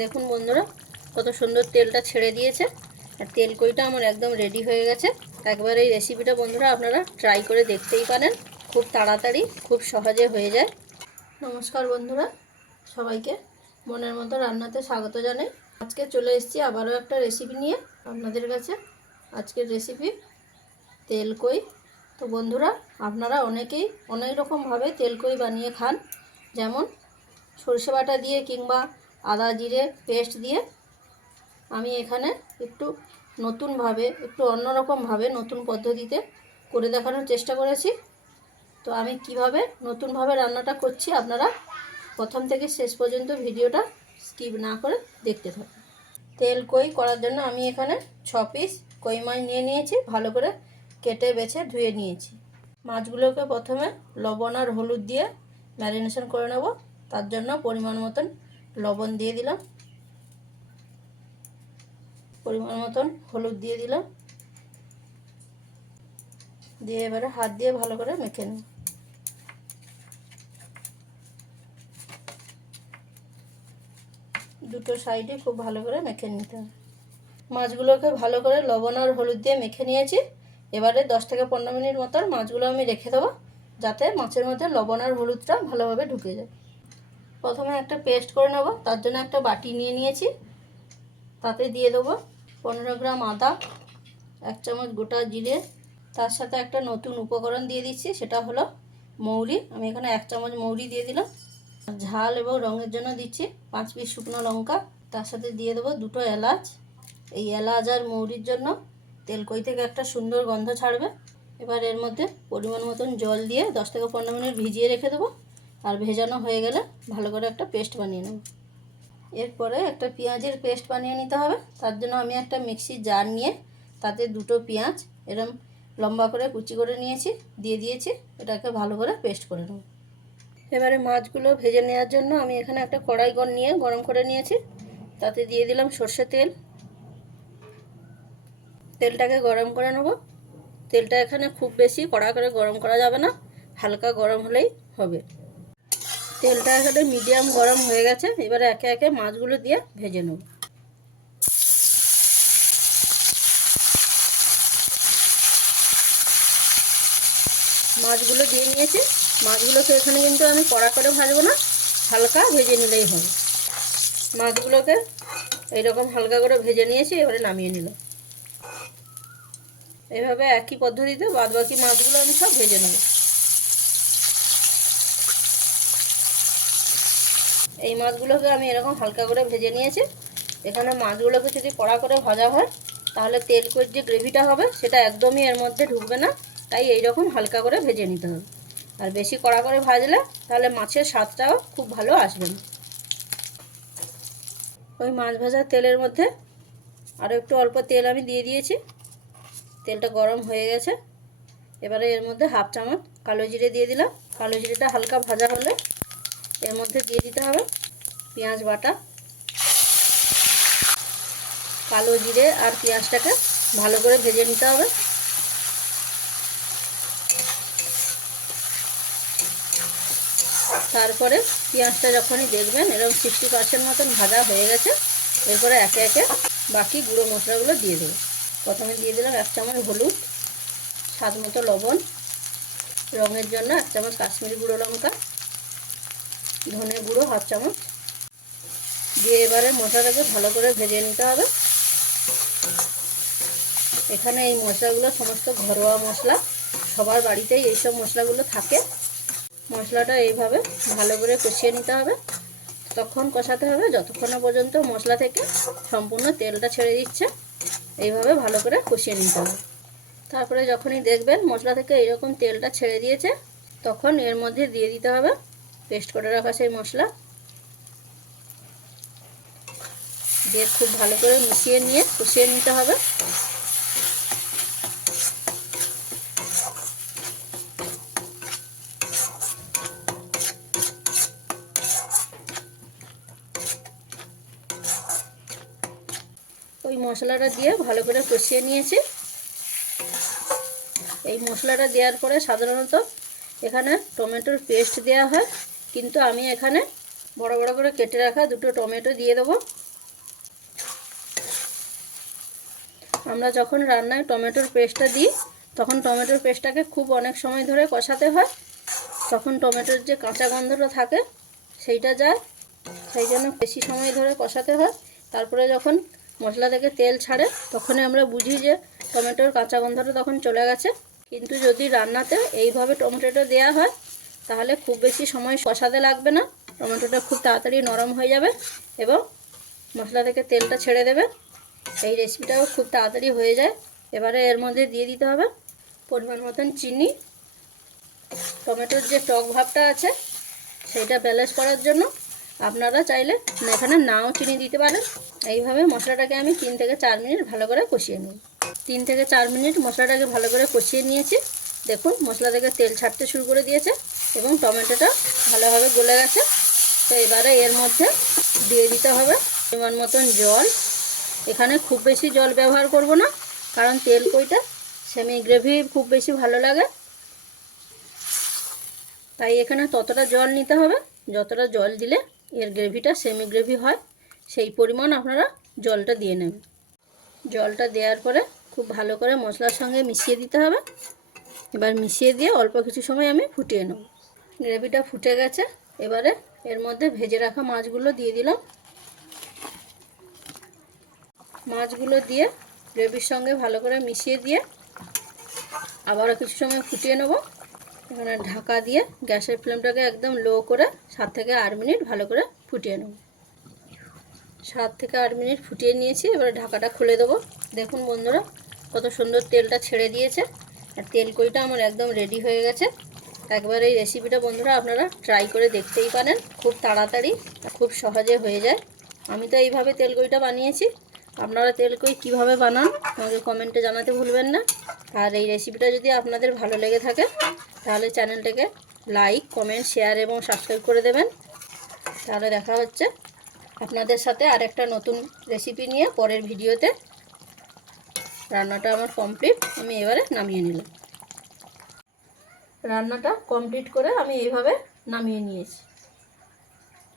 দেখুন বন্ধুরা, কত সুন্দর তেলটা ছেড়ে দিয়েছে। আর তেল কইটা আমার একদম রেডি হয়ে গেছে। একবার এই রেসিপিটা বন্ধুরা আপনারা ট্রাই করে দেখতেই পারেন। খুব তাড়াতাড়ি, খুব সহজে হয়ে যায়। নমস্কার বন্ধুরা, সবাইকে মনের মতো রান্নাতে স্বাগত জানাই। আজকে চলে এসেছি আবারও একটা রেসিপি নিয়ে আপনাদের কাছে। আজকের রেসিপি তেলকই তো বন্ধুরা, আপনারা অনেকেই অনেক রকমভাবে তেলকই বানিয়ে খান। যেমন সরষে বাটা দিয়ে কিংবা আদা জিরে পেস্ট দিয়ে আমি এখানে একটু নতুনভাবে, একটু অন্যরকমভাবে নতুন পদ্ধতিতে করে দেখানোর চেষ্টা করেছি। তো আমি কীভাবে নতুনভাবে রান্নাটা করছি আপনারা প্রথম থেকে শেষ পর্যন্ত ভিডিওটা স্কিপ না করে দেখতে থাকুন। তেল কই করার জন্য আমি এখানে ছ পিস কই মাছ নিয়ে নিয়েছি, ভালো করে কেটে বেছে ধুয়ে নিয়েছি। মাছগুলোকে প্রথমে লবণ আর হলুদ দিয়ে ম্যারিনেশন করে নেব, তার জন্য পরিমাণ মতন লবণ দিয়ে দিলাম। পরিমাণ মতন হলুদ দিয়ে দিলাম। দিয়ে এবারে হাত দিয়ে ভালো করে মেখে নেব দুটো সাইডে খুব ভালো করে মেখে নিতে হবে। মাছগুলোকে ভালো করে লবণ আর হলুদ দিয়ে মেখে নিয়েছি। এবারে দশ থেকে পনেরো মিনিট মতন মাছগুলো আমি রেখে দেবো, যাতে মাছের মধ্যে লবণ আর হলুদটা ভালোভাবে ঢুকে যায়। প্রথমে একটা পেস্ট করে নেব, তার জন্য একটা বাটি নিয়ে নিয়েছি। তাতে দিয়ে দেবো পনেরো গ্রাম আদা, এক চামচ গোটা জিরে, তার সাথে একটা নতুন উপকরণ দিয়ে দিচ্ছি, সেটা হলো মৌরি। আমি এখানে এক চামচ মৌরি দিয়ে দিলাম। ঝাল এবং রঙের জন্য দিচ্ছি পাঁচ পিস শুকনো লঙ্কা, তার সাথে দিয়ে দেবো দুটো এলাচ। এই এলাচ আর মৌরির জন্য তেলকই থেকে একটা সুন্দর গন্ধ ছাড়বে। এবার এর মধ্যে পরিমাণ মতন জল দিয়ে দশ থেকে পনেরো মিনিট ভিজিয়ে রেখে দেবো। আর ভেজানো হয়ে গেলে ভালো করে একটা পেস্ট বানিয়ে নেব। এরপরে একটা পেঁয়াজের পেস্ট বানিয়ে নিতে হবে। তার জন্য আমি একটা মিক্সির জার নিয়ে তাতে দুটো পেঁয়াজ এরম লম্বা করে কুচি করে নিয়েছি, দিয়ে দিয়েছি, এটাকে ভালো করে পেস্ট করে নেব। এবারে মাছগুলো ভেজে নেওয়ার জন্য আমি এখানে একটা কড়াই গড় নিয়ে গরম করে নিয়েছি। তাতে দিয়ে দিলাম সর্ষে তেল। তেলটাকে গরম করে নেব। তেলটা এখানে খুব বেশি কড়া করে গরম করা যাবে না, হালকা গরম হলেই হবে। তেলটা এখানে মিডিয়াম গরম হয়ে গেছে, এবারে একে একে মাছগুলো দিয়ে ভেজে নেব। মাছগুলো দিয়ে নিয়েছি। মাছগুলোকে এখানে কিন্তু আমি কড়া করে ভাজবো না, হালকা ভেজে নিলেই হবে। মাছগুলোকে এইরকম হালকা করে ভেজে নিয়েছি, এবারে নামিয়ে নিলাম। এইভাবে একই পদ্ধতিতে বাদ বাকি মাছগুলো আমি সব ভেজে নেব। এই মাছগুলোকে আমি এরকম হালকা করে ভেজে নিয়েছি। এখানে মাছগুলোকে যদি কড়া করে ভাজা হয়, তাহলে তেল করে যে গ্রেভিটা হবে, সেটা একদমই এর মধ্যে ঢুকবে না। তাই এই রকম হালকা করে ভেজে নিতে হবে। আর বেশি কড়া করে ভাজলে, তাহলে মাছের স্বাদটাও খুব ভালো আসবে না। ওই মাছ ভাজার তেলের মধ্যে আরও একটু অল্প তেল আমি দিয়ে দিয়েছি। তেলটা গরম হয়ে গেছে। এবারে এর মধ্যে হাফ চামচ কালো জিরে দিয়ে দিলাম। কালো জিরেটা হালকা ভাজা হলে এর মধ্যে দিয়ে দিতে হবে পেঁয়াজ বাটা, কালো জিরে আর পেঁয়াজটাকে ভালো করে ভেজে নিতে হবে। তারপরে পেঁয়াজটা যখনই দেখবেন এরকম সিক্সটি পার্সেন্ট মতন ভাজা হয়ে গেছে, এরপরে একে একে বাকি গুঁড়ো মশলাগুলো দিয়ে দেবো। প্রথমে দিয়ে দিলাম এক চামচ হলুদ, স্বাদ মতো লবণ, রঙের জন্য এক চামচ কাশ্মীরি গুঁড়ো লঙ্কা ধনে গুঁড়ো হাফ চামচ। দিয়ে এবারে মশলাটাকে ভালো করে ভেজে নিতে হবে। এখানে এই মশলাগুলো সমস্ত ঘরোয়া মশলা, সবার বাড়িতেই এইসব মশলাগুলো থাকে। মশলাটা এইভাবে ভালো করে কষিয়ে নিতে হবে। তখন কষাতে হবে, যতক্ষণ পর্যন্ত মশলা থেকে সম্পূর্ণ তেলটা ছেড়ে দিচ্ছে, এইভাবে ভালো করে কষিয়ে নিতে হবে। তারপরে যখনই দেখবেন মশলা থেকে এইরকম তেলটা ছেড়ে দিয়েছে, তখন এর মধ্যে দিয়ে দিতে হবে পেস্ট করে রাখা সেই মশলা। দিয়ে খুব ভালো করে মিশিয়ে নিয়ে কষিয়ে নিতে হবে। ওই মশলাটা দিয়ে ভালো করে কষিয়ে নিয়েছি। এই মশলাটা দেওয়ার পরে সাধারণত এখানে টমেটোর পেস্ট দেওয়া হয়। কিন্তু আমি এখানে বড় বড় করে কেটে রাখা দুটো টমেটো দিয়ে দেবো। আমরা যখন রান্নায় টমেটোর পেস্টটা দিই, তখন টমেটোর পেস্টটাকে খুব অনেক সময় ধরে কষাতে হয়। তখন টমেটোর যে কাঁচা গন্ধটা থাকে, সেইটা যায়। সেই জন্য বেশি সময় ধরে কষাতে হয়। তারপরে যখন মশলা থেকে তেল ছাড়ে, তখনই আমরা বুঝি যে টমেটোর কাঁচা গন্ধটা তখন চলে গেছে। কিন্তু যদি রান্নাতে এইভাবে টমেটোটা দেয়া হয় তাহলে খুব বেশি সময় কষাতে লাগবে না। টমেটোটা খুব তাড়াতাড়ি নরম হয়ে যাবে এবং মশলা থেকে তেলটা ছেড়ে দেবে। এই রেসিপিটাও খুব তাড়াতাড়ি হয়ে যায়। এবারে এর মধ্যে দিয়ে দিতে হবে পরিমাণ মতন চিনি। টমেটোর যে টক ভাবটা আছে সেইটা ব্যালেন্স করার জন্য আপনারা চাইলে এখানে নাও চিনি দিতে পারেন। এইভাবে মশলাটাকে আমি তিন থেকে চার মিনিট ভালো করে কষিয়ে নিই। তিন থেকে চার মিনিট মশলাটাকে ভালো করে কষিয়ে নিয়েছি। দেখুন, মশলা থেকে তেল ছাড়তে শুরু করে দিয়েছে। এবং টমেটোটা ভালোভাবে গলে গেছে। তো এবারে এর মধ্যে দিয়ে দিতে হবে পরিমাণ মতন জল। এখানে খুব বেশি জল ব্যবহার করব না, কারণ তেল কইটা সেমি গ্রেভি খুব বেশি ভালো লাগে। তাই এখানে ততটা জল নিতে হবে, যতটা জল দিলে এর গ্রেভিটা সেমি গ্রেভি হয়, সেই পরিমাণ আপনারা জলটা দিয়ে নেবেন। জলটা দেওয়ার পরে খুব ভালো করে মশলার সঙ্গে মিশিয়ে দিতে হবে। এবার মিশিয়ে দিয়ে অল্প কিছু সময় আমি ফুটিয়ে নেব। গ্রেভিটা ফুটে গেছে। এবারে এর মধ্যে ভেজে রাখা মাছগুলো দিয়ে দিলাম। মাছগুলো দিয়ে গ্রেভির সঙ্গে ভালো করে মিশিয়ে দিয়ে আবারও কিছু সময় ফুটিয়ে নেব। এখানে ঢাকা দিয়ে গ্যাসের ফ্লেমটাকে একদম লো করে সাত থেকে আট মিনিট ভালো করে ফুটিয়ে নেব। সাত থেকে আট মিনিট ফুটিয়ে নিয়েছি, এবারে ঢাকাটা খুলে দেবো। দেখুন বন্ধুরা, কত সুন্দর তেলটা ছেড়ে দিয়েছে। আর তেল কইটা আমার একদম রেডি হয়ে গেছে। একবার এই রেসিপিটা বন্ধুরা আপনারা ট্রাই করে দেখতেই পারেন। খুব তাড়াতাড়ি খুব সহজে হয়ে যায়। আমি তো এইভাবে তেলকইটা বানিয়েছি। আপনারা তেলকই কীভাবে বানান আমাকে কমেন্টে জানাতে ভুলবেন না। আর এই রেসিপিটা যদি আপনাদের ভালো লেগে থাকে, তাহলে চ্যানেলটাকে লাইক কমেন্ট শেয়ার এবং সাবস্ক্রাইব করে দেবেন। তাহলে দেখা হচ্ছে আপনাদের সাথে আর একটা নতুন রেসিপি নিয়ে পরের ভিডিওতে রান্নাটা আমার কমপ্লিট আমি এবারে নামিয়ে নিলাম। রান্নাটা কমপ্লিট করে আমি এইভাবে নামিয়ে নিয়েছি।